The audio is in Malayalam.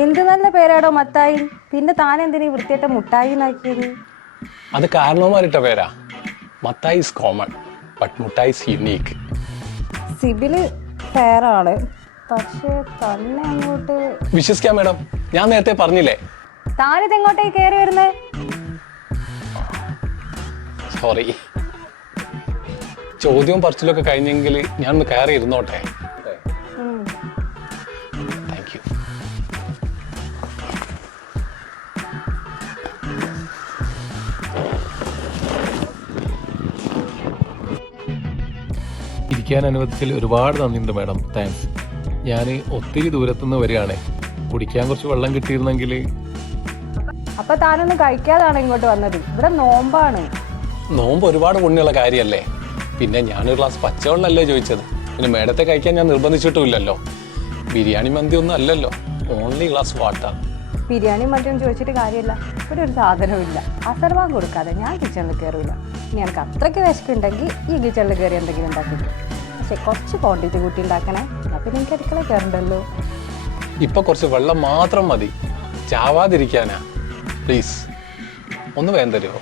എന്ത് നല്ല പേരാടോ മത്തായി. പിന്നെ താൻ എന്തിനാ വൃത്തിയായിട്ട മുട്ടായി നാക്കിയത്? അത് കാരണവന്മാരിട്ട പേരാ. മത്തായി ഇസ് കോമൺ, ബട്ട് മുട്ടായി ഇസ് യുണീക്ക്. സിബില് ഫെയറാണ്, പക്ഷെ തന്നെ അങ്ങോട്ട് വിശ്വസിക്കാം മേഡം, ഞാൻ നേരത്തെ പറഞ്ഞില്ലേ. താനിത് എങ്ങോട്ടേക്ക് കയറി വരുന്നത്? സോറി, ചോദ്യവും പറച്ചിലൊക്കെ കഴിഞ്ഞെങ്കിൽ ഞാനൊന്ന് കയറി ഇരുന്നോട്ടെ. Thank you. ഇരിക്കാൻ അനുവദിച്ചതിൽ ഒരുപാട് നന്ദിയുണ്ട് മാഡം, താങ്ക്സ്. ഞാൻ ഒത്തിരി ദൂരത്തുനിന്ന് വരികയാണ്. കുടിക്കാൻ കുറച്ച് വെള്ളം കിട്ടിയിരുന്നെങ്കിൽ. അപ്പൊ താനൊന്നും കഴിക്കാതാണ് ഇങ്ങോട്ട് വന്നത്? ഇവിടെ നോമ്പാണ്. നോമ്പ് ഒരുപാട് പുണ്യമുള്ള കാര്യമല്ലേ. പിന്നെ ഞാനൊരു ഗ്ലാസ് പച്ചവെള്ളമല്ലേ ചോദിച്ചത്. പിന്നെ മേഡത്തെ കഴിക്കാൻ ഞാൻ നിർബന്ധിച്ചിട്ടുമില്ലല്ലോ. ബിരിയാണി മന്തി ഒന്നും അല്ലല്ലോ, ഓൺലി ഗ്ലാസ് വാട്ടർ. ബിരിയാണി മറ്റും ചോദിച്ചിട്ട് കാര്യമില്ല, ഇവിടെ ഒരു സാധനവും ഇല്ല. അസർവാൻ കൊടുക്കാതെ ഞാൻ കിച്ചണിൽ കയറില്ല. ഇനി എനിക്ക് അത്രയ്ക്ക് വിശക്കുണ്ടെങ്കിൽ ഈ കിച്ചണിൽ കയറി എന്തെങ്കിലും ഉണ്ടാക്കിയിട്ട്, പക്ഷെ കുറച്ച് ക്വാണ്ടിറ്റി കൂട്ടി ഉണ്ടാക്കണേ. അപ്പം എനിക്ക് അടുക്കള കയറണ്ടല്ലോ. ഇപ്പൊ കുറച്ച് വെള്ളം മാത്രം മതി, ചാവാതിരിക്കാനാ. പ്ലീസ് ഒന്ന് വേഗം തരുമോ?